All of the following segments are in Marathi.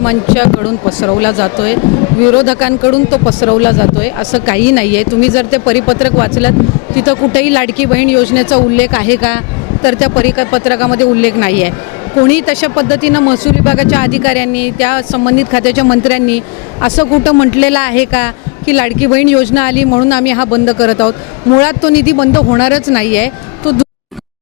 माध्यमांच्याकडून पसरवला जातोय विरोधकांकडून तो पसरवला जातोय असं काही नाही आहे तुम्ही जर ते परिपत्रक वाचलं तिथं कुठेही लाडकी बहीण योजनेचा उल्लेख आहे का? तर त्या परिपत्रकामध्ये उल्लेख नाही आहे कोणी तशा पद्धतीनं महसूल विभागाच्या अधिकाऱ्यांनी त्या संबंधित खात्याच्या मंत्र्यांनी असं कुठं म्हटलेलं आहे का की लाडकी बहीण योजना आली म्हणून आम्ही हा बंद करत आहोत? मुळात तो निधी बंद होणारच नाही आहे तो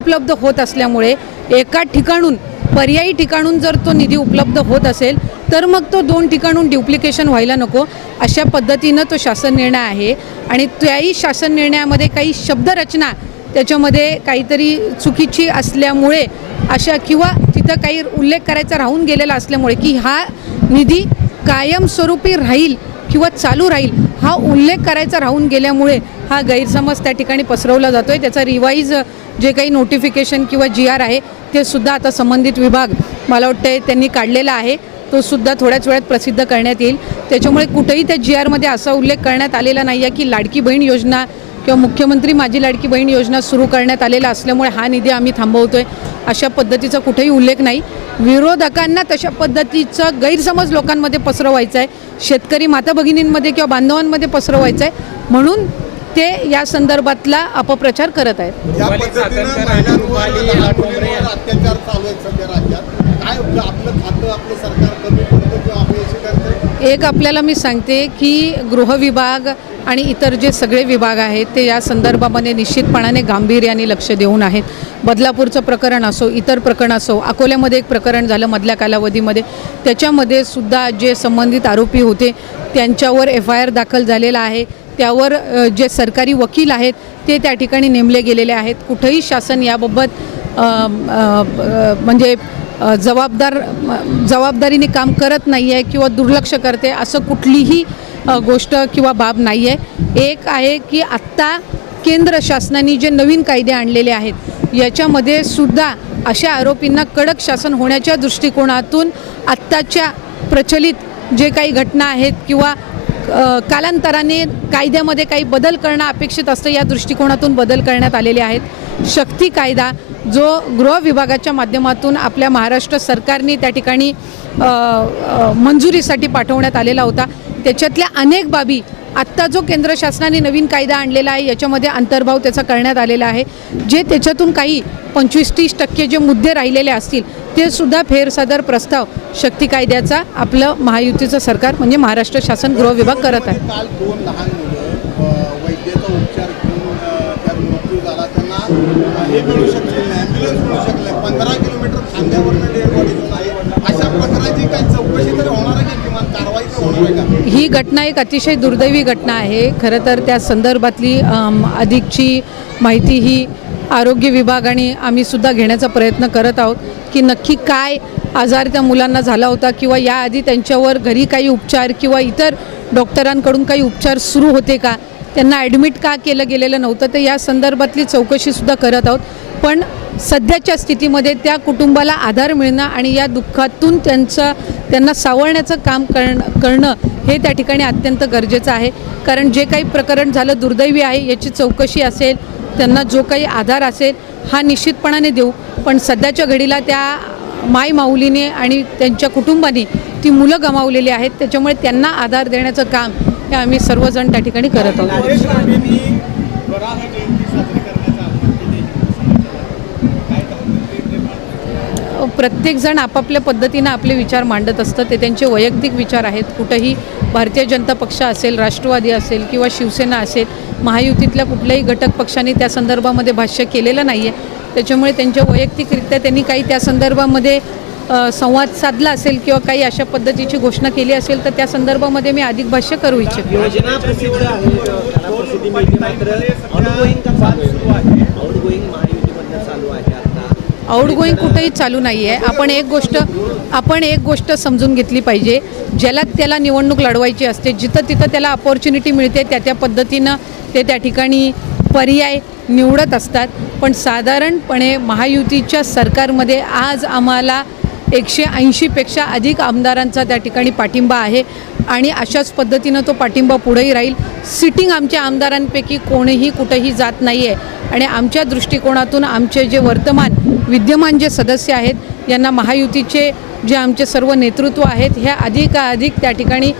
उपलब्ध होत असल्यामुळे एका ठिकाणून पर्यायी ठिकाणून जर तो निधी उपलब्ध होत असेल तर मग तो दोन ठिकाणून ड्युप्लिकेशन व्हायला नको. अशा पद्धतीनं तो शासन निर्णय आहे. आणि त्याही शासन निर्णयामध्ये काही शब्दरचना त्याच्यामध्ये काहीतरी चुकीची असल्यामुळे अशा किंवा तिथं काही उल्लेख करायचा राहून गेलेला असल्यामुळे की हा निधी कायमस्वरूपी राहील किंवा चालू राहील हा उल्लेख करायचा राहून गेल्यामुळे हा गैरसमज त्या ठिकाणी पसरवला जातो आहे त्याचा रिवाईज जे काही नोटिफिकेशन किंवा जी आर आहे ते सुद्धा आता संबंधित विभाग मला वाटतं त्यांनी काढलेला आहे. तो सुद्धा थोड्याच वेळात प्रसिद्ध करण्यात येईल. त्याच्यामुळे कुठेही त्या जी आरमध्ये असा उल्लेख करण्यात आलेला नाही आहे की लाडकी बहीण योजना किंवा मुख्यमंत्री माझी लाडकी बहीण योजना सुरू करण्यात आलेला असल्यामुळे हा निधी आम्ही थांबवतो आहे अशा पद्धतीचा कुठेही उल्लेख नाही. विरोधकांना तशा पद्धतीचा गैरसमज लोकांमध्ये पसरवायचा आहे शेतकरी माता भगिनींमध्ये किंवा बांधवांमध्ये पसरवायचा आहे म्हणून ते या संदर्भातला अपप्रचार करत आहेत. काय आपलं खातं आपलं सरकार कमी पडतं किंवा अपयशी ठरतं एक आपल्याला मी सांगते की गृहविभाग आणि इतर जे सगळे विभाग आहेत ते या संदर्भामध्ये निश्चितपणाने गांभीर्याने लक्ष देऊन आहेत. बदलापूरचं प्रकरण असो इतर प्रकरण असो अकोल्यामध्ये एक प्रकरण झालं मधल्या कालावधीमध्ये. त्याच्यामध्ये सुद्धा जे संबंधित आरोपी होते त्यांच्यावर एफ आय आर दाखल झालेला आहे. त्यावर जे सरकारी वकील आहेत ते त्या ठिकाणी नेमले गेलेले आहेत. कुठंही शासन याबाबत म्हणजे जबाबदार जबाबदारीने काम करत नाही आहे किंवा दुर्लक्ष करते असं कुठलीही गोष्ट किंवा बाब नाही आहे एक आहे की आत्ता केंद्र शासनाने जे नवीन कायदे आणलेले आहेत याच्यामध्ये सुद्धा अशा आरोपींना कडक शासन होण्याच्या दृष्टिकोनातून आत्ताच्या प्रचलित जे काही घटना आहेत किंवा कालांतराने कायद्यामध्ये काही बदल करणं अपेक्षित असतं या दृष्टिकोनातून बदल करण्यात आलेले आहेत. शक्ती कायदा जो गृह विभागाच्या माध्यमातून आपल्या महाराष्ट्र सरकारने त्या ठिकाणी मंजुरीसाठी पाठवण्यात आलेला होता. त्याच्यातल्या अनेक बाबी आत्ता जो केंद्र शासनाने नवीन कायदा आणलेला आहे याच्यामध्ये अंतर्भाव त्याचा करण्यात आलेला आहे. जे त्याच्यातून काही पंचवीस तीस टक्के जे मुद्दे राहिलेले असतील ते सुद्धा फेरसदर प्रस्ताव शक्ती कायद्याचा आपलं महायुतीचं सरकार म्हणजे महाराष्ट्र शासन गृह विभाग करत आहे. काल दोन लहान मुलं अ, उपचार घेऊन मृत्यू झाला. त्यांना हे मिळू शकलेलं नाही ॲम्ब्युलन्स मिळू शकले नाही. पंधरा किलोमीटर खांद्यावरनं डेड बॉडी घेऊन आहे. अशा प्रकारची काही चौकशी तरी होणार आहे का? किमान कारवाई तर होणार आहे का? ही घटना एक अतिशय दुर्दैवी घटना आहे. खरं तर त्या संदर्भातली अधिकची माहिती ही आरोग्य विभाग आणि आम्ही सुद्धा घेण्याचा प्रयत्न करत आहोत की नक्की काय आजार त्या मुलांना झाला होता किंवा याआधी त्यांच्यावर घरी काही उपचार किंवा इतर डॉक्टरांकडून काही उपचार सुरू होते का? त्यांना ॲडमिट का केलं गेलेलं नव्हतं तर या संदर्भातली चौकशीसुद्धा करत आहोत. पण सध्याच्या स्थितीमध्ये त्या कुटुंबाला आधार मिळणं आणि या दुःखातून त्यांचं त्यांना सावरण्याचं काम करणं करणं हे त्या ठिकाणी अत्यंत गरजेचं आहे. कारण जे काही प्रकरण झालं दुर्दैवी आहे याची चौकशी असेल त्यांना जो काही आधार असेल हा निश्चितपणाने देऊ. पण सध्याच्या घडीला त्या माय माऊलीने आणि त्यांच्या कुटुंबाने ती मुलं गमावलेली आहेत त्याच्यामुळे त्यांना आधार देण्याचं काम हे आम्ही सर्वजण त्या ठिकाणी करत आहोत. प्रत्येकजण आपापल्या पद्धतीनं आपले विचार मांडत असतं. ते त्यांचे वैयक्तिक विचार आहेत. कुठंही भारतीय जनता पक्ष असेल राष्ट्रवादी असेल किंवा शिवसेना असेल महायुतीतल्या कुठल्याही घटक पक्षांनी त्या संदर्भामध्ये भाष्य केलेलं नाही आहे त्याच्यामुळे त्यांच्या वैयक्तिकरित्या त्यांनी काही त्या संदर्भामध्ये संवाद साधला असेल किंवा काही अशा पद्धतीची घोषणा केली असेल तर त्या संदर्भामध्ये मी अधिक भाष्य करू इच्छिते. आउटगोईंग कुठेही चालू नाही आहे आपण एक गोष्ट आपण एक गोष्ट समजून घेतली पाहिजे. ज्याला त्याला निवडणूक लढवायची असते जिथं तिथं त्याला अपॉर्च्युनिटी मिळते त्या त्या पद्धतीनं ते त्या ठिकाणी पर्याय निवडत असतात. पण साधारणपणे महायुतीच्या सरकारमध्ये आज आम्हाला एकशे ऐंशीपेक्षा अधिक आमदारांचा त्या ठिकाणी पाठिंबा आहे. आणि अशाच पद्धतीनं तो पाठिंबा पुढेही राहील. सिटिंग आमच्या आमदारांपैकी कोणीही कुठेही जात नाही आहे आणि आमच्या दृष्टिकोनातून आमचे जे वर्तमान विद्यमान जे सदस्य आहेत यांना महायुतीचे जे आमचे सर्व नेतृत्व आहेत ह्या अधिकाधिक त्या ठिकाणी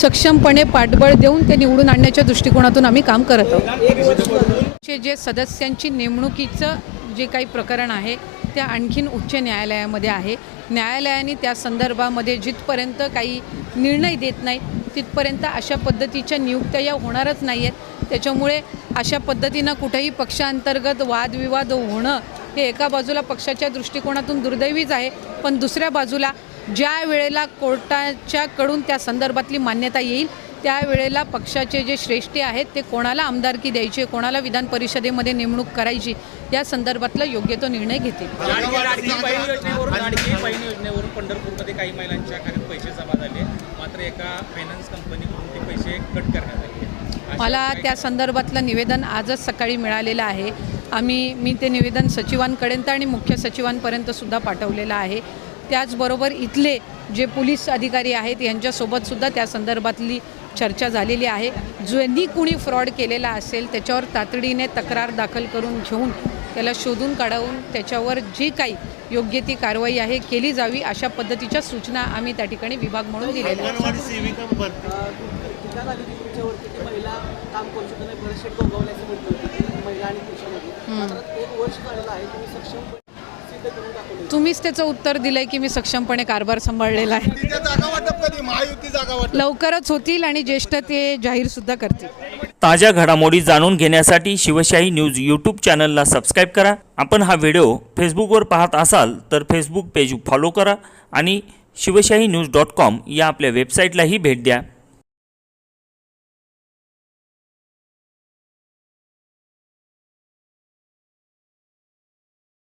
सक्षमपणे पाठबळ देऊन ते निवडून आणण्याच्या दृष्टिकोनातून आम्ही काम करत आहोत. जे सदस्यांची नेमणुकीचं जे काही प्रकरण आहे त्या आणखीन उच्च न्यायालयामध्ये आहे. न्यायालयाने त्या संदर्भामध्ये जिथपर्यंत काही निर्णय देत नाही तिथपर्यंत अशा पद्धतीच्या नियुक्त्या या होणारच नाही आहेत त्याच्यामुळे अशा पद्धतीनं कुठेही पक्षांतर्गत वादविवाद होणं हे एका बाजूला पक्षाच्या दृष्टिकोनातून दुर्दैवीच आहे. पण दुसऱ्या बाजूला ज्या वेळेला कोर्टाच्याकडून त्या संदर्भातली मान्यता येईल त्यावेळेला पक्षाचे जे श्रेष्ठी आहेत ते कोणाला आमदारकी द्यायची कोणाला विधान परिषदेमध्ये नेमणूक करायची या संदर्भातला योग्य तो निर्णय घेतील. लाडकी लाडकी बहीण योजनेवरून लाडकी बहीण योजनेवरून पंढरपूरमध्ये काही महिलांच्या खात्यात पैसे जमा झाले. मात्र एका फायनान्स कंपनीकडून ते पैसे कट करण्यात आले. मला त्या संदर्भातलं निवेदन आजच सकाळी मिळालेलं आहे. आम्ही मी ते निवेदन सचिवांपर्यंत आणि मुख्य सचिवांपर्यंत सुद्धा पाठवलेलं आहे. त्याचबरोबर इथले जे पोलीस अधिकारी आहेत यांच्यासोबत सुद्धा त्या संदर्भातली चर्चा झालेली आहे. ज्यांनी कुणी फ्रॉड केलेला असेल त्याच्यावर तातडीने तक्रार दाखल करून घेऊन त्याला शोधून काढवून त्याच्यावर जी काही योग्य ती कारवाई आहे केली जावी अशा पद्धतीच्या सूचना आम्ही त्या ठिकाणी विभाग म्हणून दिलेल्या आहेत. तुम्हीच त्याचं उत्तर दिलंय की मी सक्षमपणे कारभार सांभाळलेला आहे. तिथे जागा वाटप कधी? महायुती जागा वाटप. लवकरच होतील आणि ज्येष्ठ ते जाहीर सुद्धा करतील. ताज्या घडामोडी जाणून घेण्यासाठी शिवशाही न्यूज यूट्यूब चॅनलला सबस्क्राईब करा. आपण हा व्हिडिओ फेसबुकवर पाहत असाल तर फेसबुक पेज फॉलो करा आणि शिवशाही न्यूज डॉट कॉम या आपल्या वेबसाईटलाही भेट द्या.